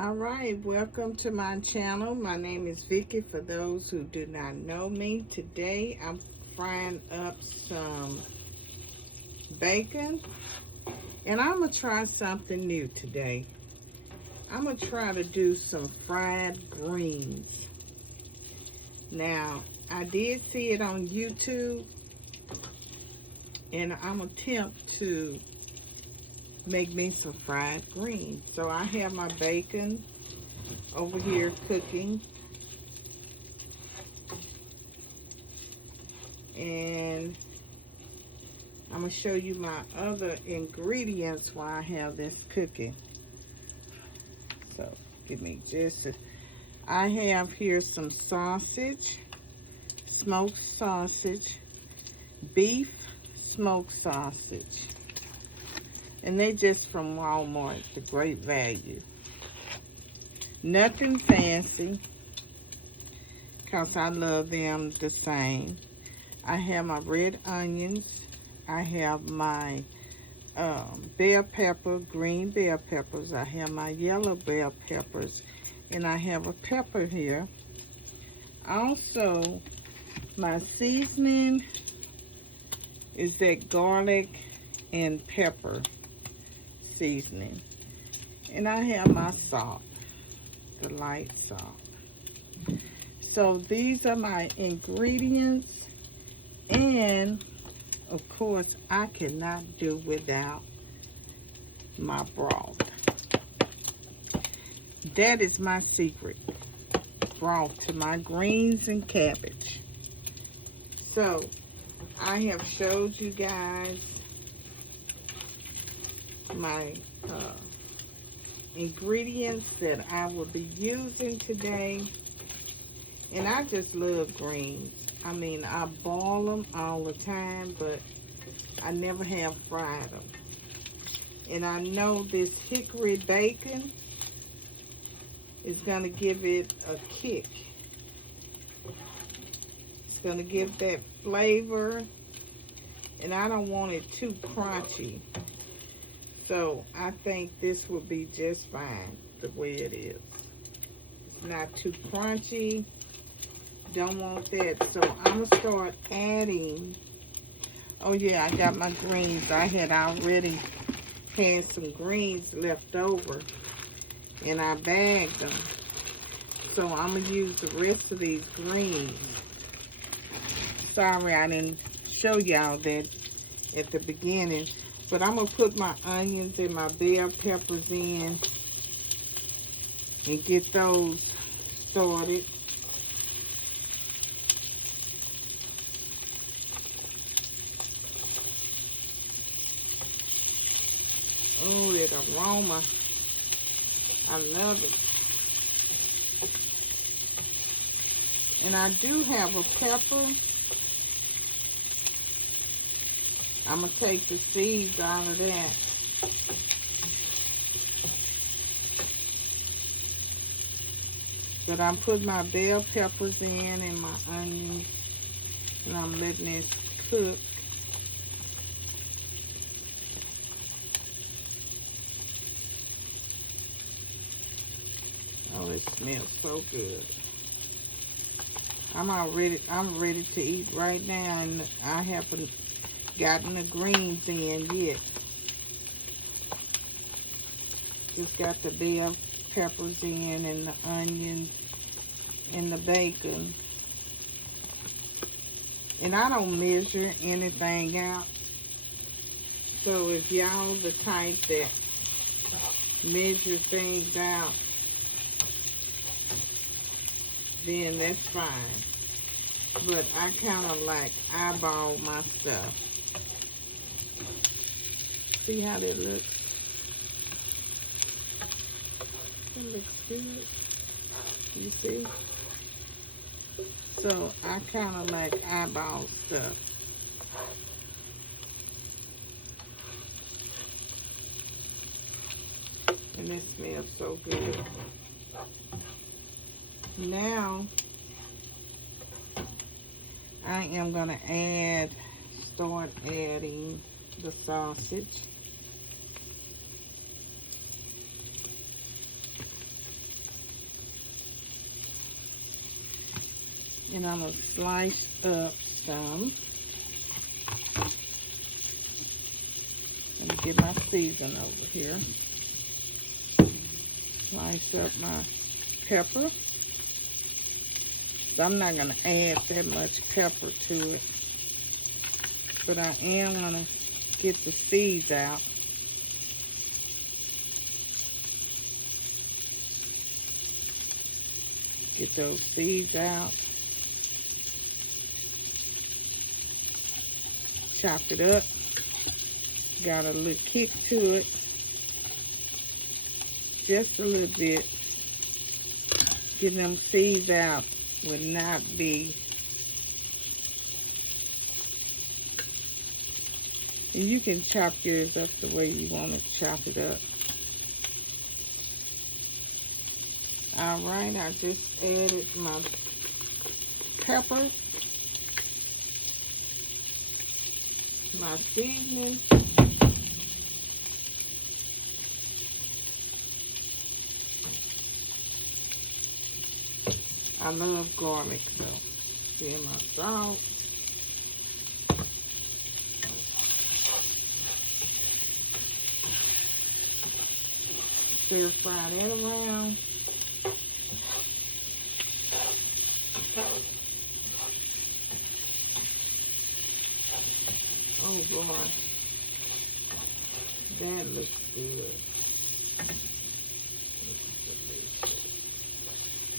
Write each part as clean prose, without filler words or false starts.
All right, welcome to my channel. My name is Vicky. For those who do not know me, today I'm frying up some bacon, and I'm gonna try something new today. I'm gonna try to do some fried greens. Now, I did see it on YouTube, and I'm gonna attempt to make me some fried greens. So I have my bacon over here cooking, and I'm gonna show you my other ingredients while I have this cooking. So give me just I have here some sausage, smoked sausage, beef smoked sausage, and they just from Walmart, the great value. Nothing fancy, because I love them the same. I have my red onions. I have my bell pepper, green bell peppers. I have my yellow bell peppers, and I have a pepper here. Also, my seasoning is that garlic and pepper seasoning. And I have my salt, the light salt. So these are my ingredients, and of course I cannot do without my broth. That is my secret broth to my greens and cabbage. So I have showed you guys my ingredients that I will be using today. And I just love greens. I mean, I boil them all the time, but I never have fried them. And I know this hickory bacon is going to give it a kick. It's going to give that flavor, and I don't want it too crunchy. So I think this will be just fine the way it is. It's not too crunchy. Don't want that. So I'm going to start adding. Oh yeah, I got my greens. I had already had some greens left over, and I bagged them. So I'm going to use the rest of these greens. Sorry I didn't show y'all that at the beginning. But I'm going to put my onions and my bell peppers in and get those started. Oh, that aroma. I love it. And I do have a pepper. I'm going to take the seeds out of that. But I'm putting my bell peppers in and my onions, and I'm letting it cook. Oh, it smells so good. I'm ready to eat right now, and I haven't gotten the greens in yet. Just got the bell peppers in and the onions and the bacon. And I don't measure anything out. So if y'all the type that measure things out, then that's fine. But I kind of like eyeball my stuff. See how that looks? It looks good. You see? So I kind of like eyeball stuff. And it smells so good. Now I am going to start adding the sausage. And I'm going to slice up some. Let me get my season over here. Slice up my pepper. So I'm not going to add that much pepper to it. But I am going to get the seeds out. Get those seeds out. Chop it up. Got a little kick to it. Just a little bit. Getting them seeds out would not be. And you can chop yours up the way you want to chop it up. Alright, I just added my pepper, my seasoning, I love garlic, so then my salt, stir fry that around. Oh boy, that looks good.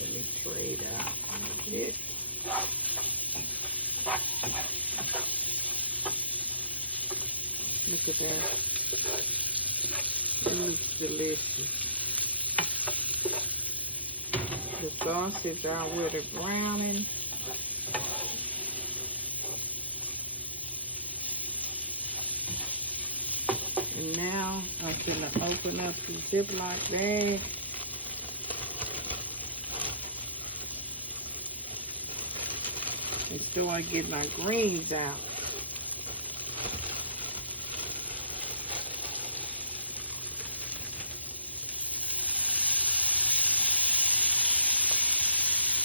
Let me tray it out a bit. Look at that. It looks delicious. The sauce is already browning. And now I'm going to open up the Ziploc bag. And start getting my greens out.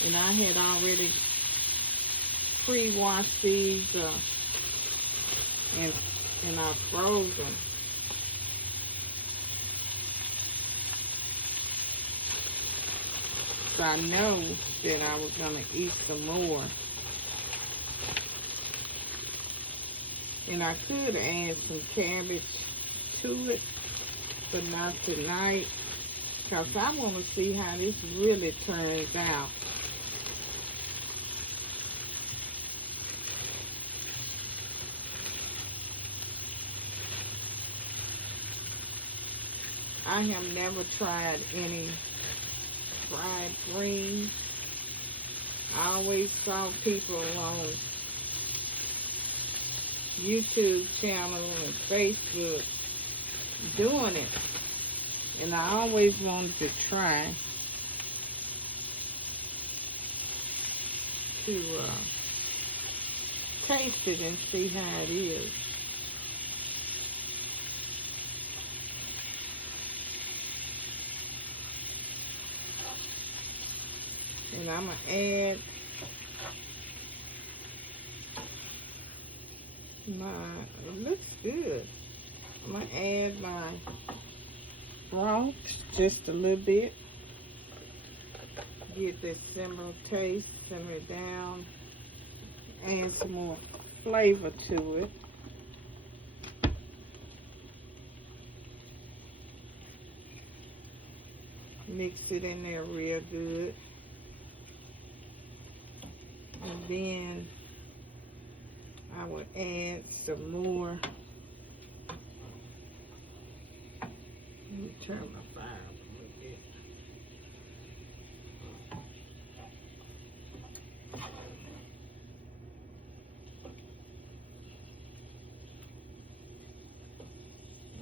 And I had already pre-washed these and I froze them. So I know that I was going to eat some more. And I could add some cabbage to it, but not tonight. Because I want to see how this really turns out. I have never tried any fried greens. I always saw people on YouTube channel and Facebook doing it. And I always wanted to try to taste it and see how it is. And I'm going to add it looks good. I'm going to add my broth just a little bit. Get this simmer taste, simmer it down. Add some more flavor to it. Mix it in there real good. And then I will add some more. Let me turn my fire up a little bit.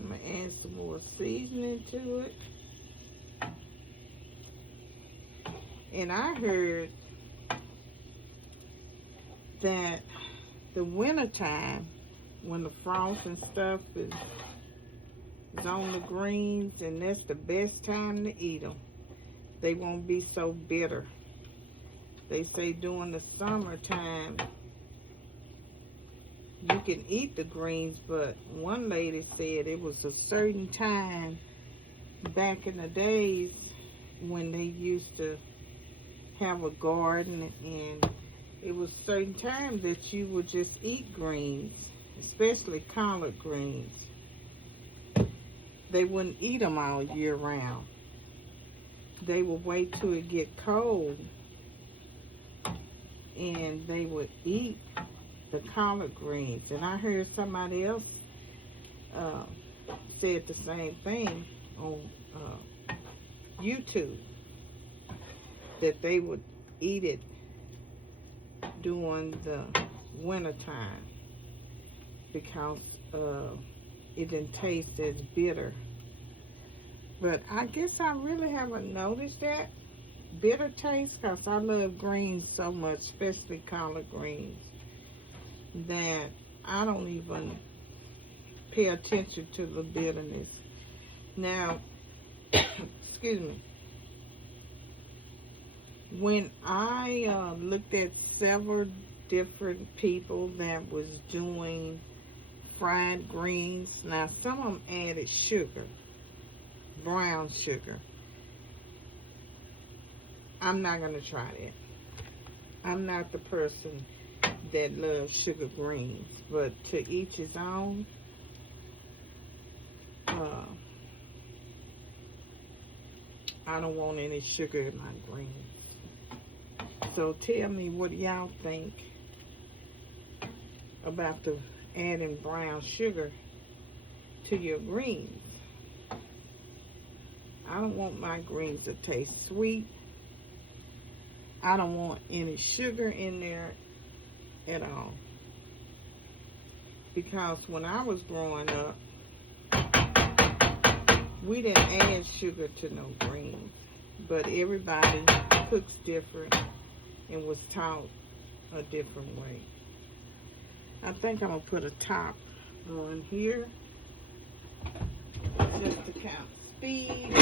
I'm going to add some more seasoning to it. And I heard that the winter time, when the frost and stuff is on the greens, and that's the best time to eat them. They won't be so bitter. They say during the summertime you can eat the greens, but one lady said it was a certain time back in the days when they used to have a garden, and it was certain times that you would just eat greens, especially collard greens. They wouldn't eat them all year round. They would wait till it get cold and they would eat the collard greens. And I heard somebody else said the same thing on YouTube, that they would eat it during the winter time because it didn't taste as bitter. But I guess I really haven't noticed that bitter taste, because I love greens so much, especially collard greens, that I don't even pay attention to the bitterness. Now, excuse me, when I looked at several different people that was doing fried greens, now some of them added sugar, brown sugar. I'm not going to try that. I'm not the person that loves sugar greens, but to each his own. I don't want any sugar in my greens. So tell me what y'all think about the adding brown sugar to your greens. I don't want my greens to taste sweet. I don't want any sugar in there at all. Because when I was growing up, we didn't add sugar to no greens. But everybody cooks different and was taught a different way. I think I'm going to put a top on here just to kind of speed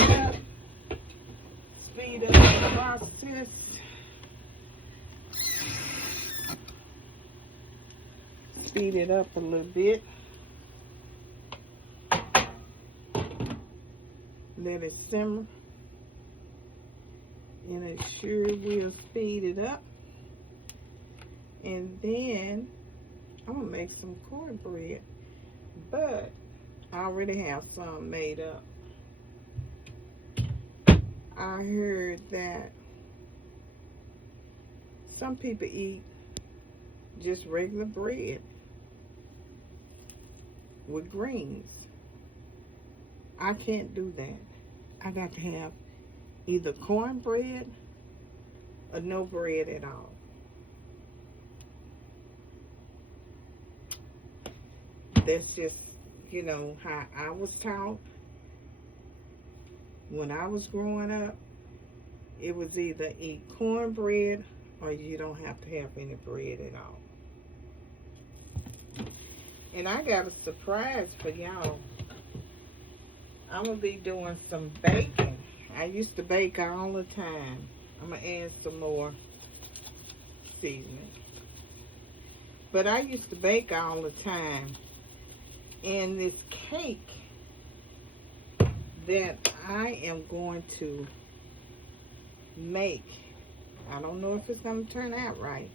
up the process. Speed it up a little bit. Let it simmer. And it sure will speed it up. And then I'm going to make some cornbread. But I already have some made up. I heard that some people eat just regular bread with greens. I can't do that. I got to have either cornbread or no bread at all. That's just, you know, how I was taught. When I was growing up, it was either eat cornbread or you don't have to have any bread at all. And I got a surprise for y'all. I'm going to be doing some baking. I used to bake all the time. I'm going to add some more seasoning. But I used to bake all the time. And this cake that I am going to make, I don't know if it's going to turn out right,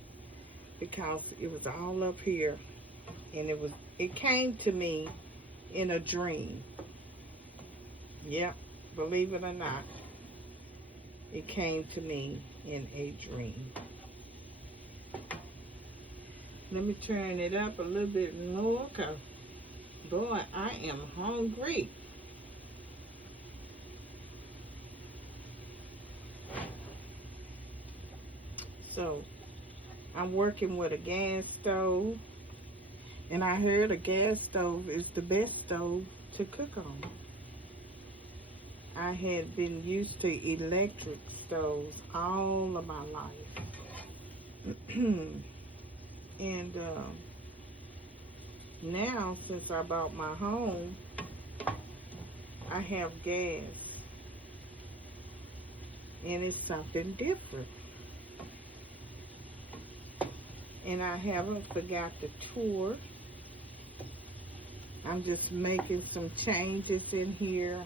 because it was all up here, and it came to me in a dream. Yep, believe it or not, it came to me in a dream. Let me turn it up a little bit more, because boy, I am hungry. So, I'm working with a gas stove, and I heard a gas stove is the best stove to cook on. I had been used to electric stoves all of my life. And now, since I bought my home, I have gas. And it's something different. And I haven't forgot the tour. I'm just making some changes in here,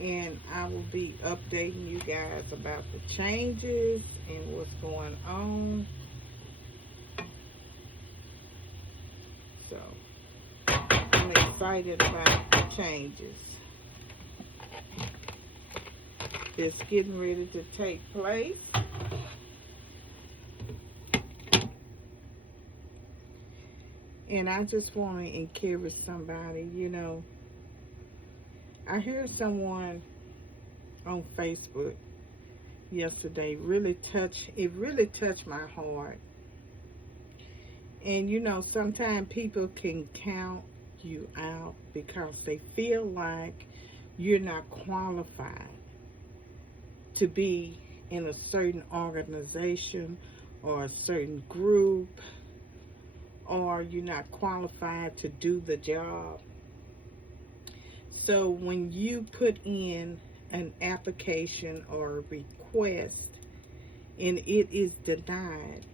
and I will be updating you guys about the changes and what's going on. So I'm excited about the changes that's getting ready to take place. And I just want to encourage somebody, you know. I heard someone on Facebook yesterday it really touched my heart. And you know, sometimes people can count you out because they feel like you're not qualified to be in a certain organization or a certain group, or you're not qualified to do the job. So when you put in an application or a request and it is denied,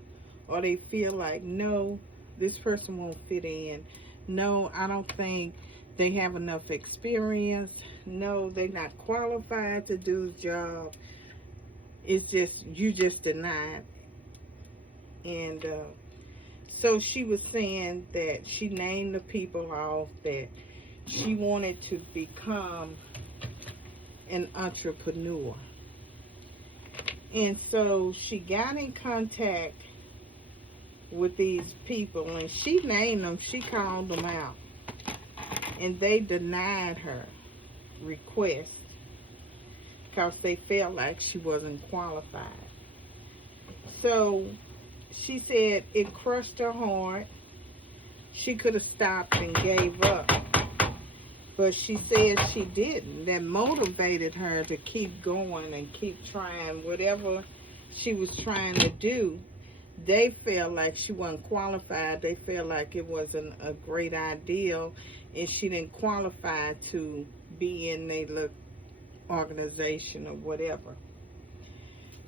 or they feel like, no, this person won't fit in, no, I don't think they have enough experience, no, they're not qualified to do the job, it's just, you just denied. And so she was saying that she named the people off that she wanted to become an entrepreneur. And so she got in contact with these people, and she named them, she called them out, and they denied her request because they felt like she wasn't qualified. So she said it crushed her heart. She could have stopped and gave up, but she said she didn't. That motivated her to keep going and keep trying whatever she was trying to do. They felt like she wasn't qualified. They felt like it wasn't a great idea, and she didn't qualify to be in their little organization or whatever.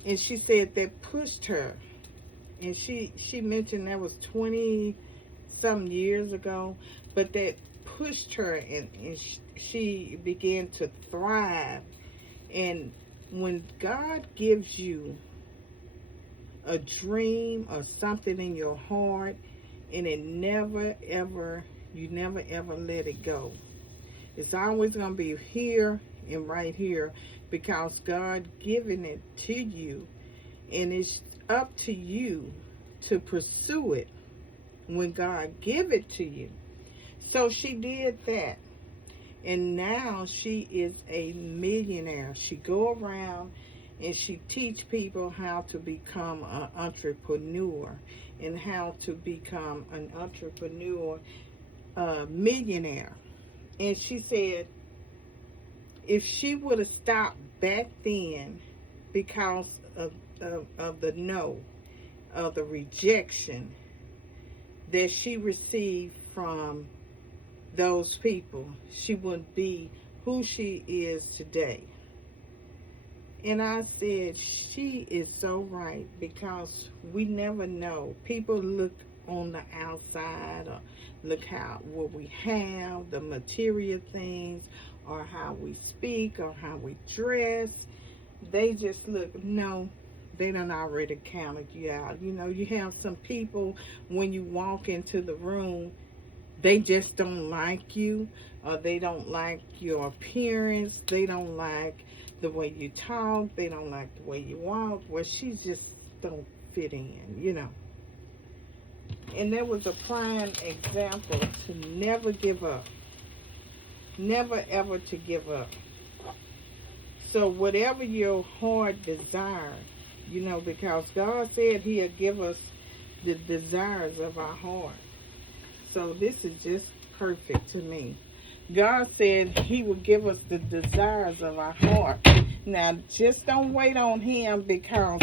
And she said that pushed her. And she mentioned that was 20 some years ago, but that pushed her, and she began to thrive. And when God gives you a dream or something in your heart, and it never ever, you never ever let it go. It's always going to be here and right here because God given it to you, and it's up to you to pursue it when God give it to you. So she did that, and now she is a millionaire. She go around and she teach people how to become an entrepreneur and how to become an entrepreneur millionaire. And she said if she would have stopped back then because of the no, of the rejection that she received from those people, she wouldn't be who she is today. And I said, she is so right, because we never know. People look on the outside, or look what we have, the material things, or how we speak, or how we dress. They just look, no, they done already counted you out. You know, you have some people, when you walk into the room, they just don't like you, or they don't like your appearance, they don't like the way you talk, they don't like the way you walk. Well, she just don't fit in, you know. And there was a prime example to never give up. Never ever to give up. So whatever your heart desire, you know, because God said he'll give us the desires of our heart. So this is just perfect to me. God said he will give us the desires of our heart. Now, just don't wait on him, because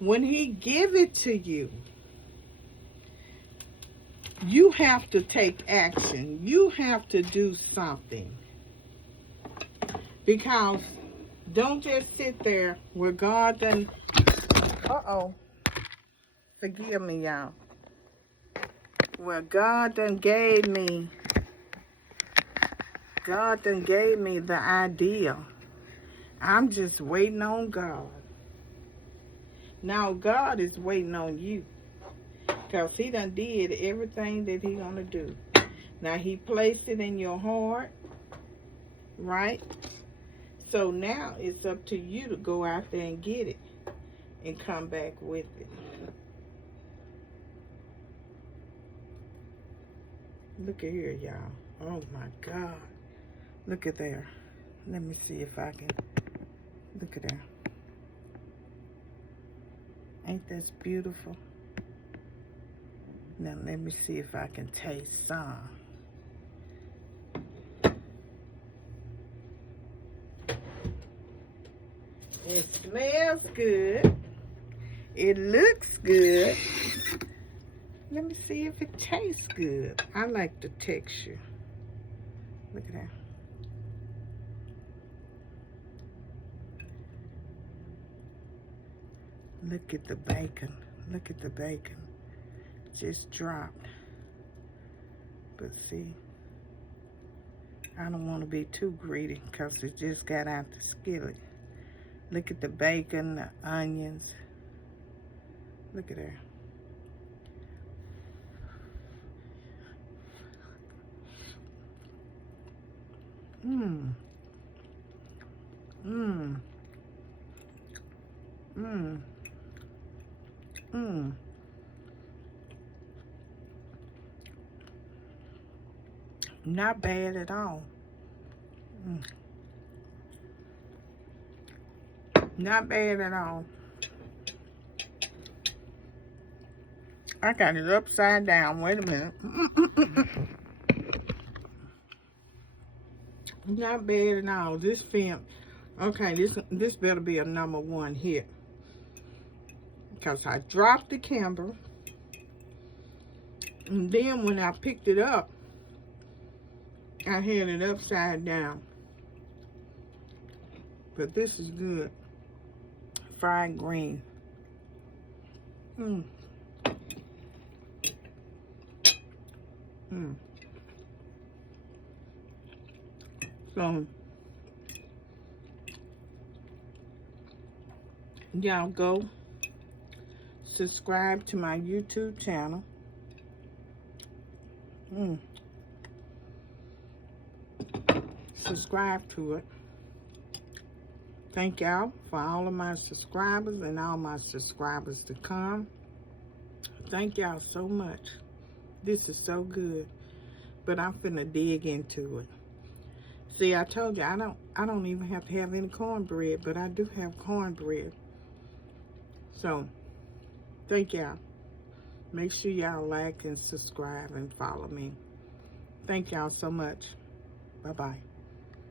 when he give it to you, you have to take action. You have to do something. Because don't just sit there where God done, Forgive me, y'all. Well, God done gave me the idea. I'm just waiting on God. Now God is waiting on you. Because he done did everything that he gonna do. Now he placed it in your heart. Right? So now it's up to you to go out there and get it. And come back with it. Look at here, y'all. Oh my God. Look at there. Let me see if I can. Look at there. Ain't that beautiful? Now let me see if I can taste some. It smells good. It looks good. Let me see if it tastes good. I like the texture. Look at that. Look at the bacon. Look at the bacon. Just dropped. But see, I don't want to be too greedy because it just got out the skillet. Look at the bacon, the onions. Look at there. Mmm. Mmm. Mmm. Mmm. Not bad at all. Mm. Not bad at all. I got it upside down. Wait a minute. Not bad at all. This film, okay, this better be a #1 hit. Because I dropped the camera. And then when I picked it up, I had it upside down. But this is good. Fried green. Mmm. Mmm. So, y'all go subscribe to my YouTube channel. Subscribe to it. Thank y'all for all of my subscribers and all my subscribers to come. Thank y'all so much. This is so good. But I'm finna dig into it. See, I told you I don't even have to have any cornbread, but I do have cornbread. So, thank y'all. Make sure y'all like and subscribe and follow me. Thank y'all so much. Bye-bye.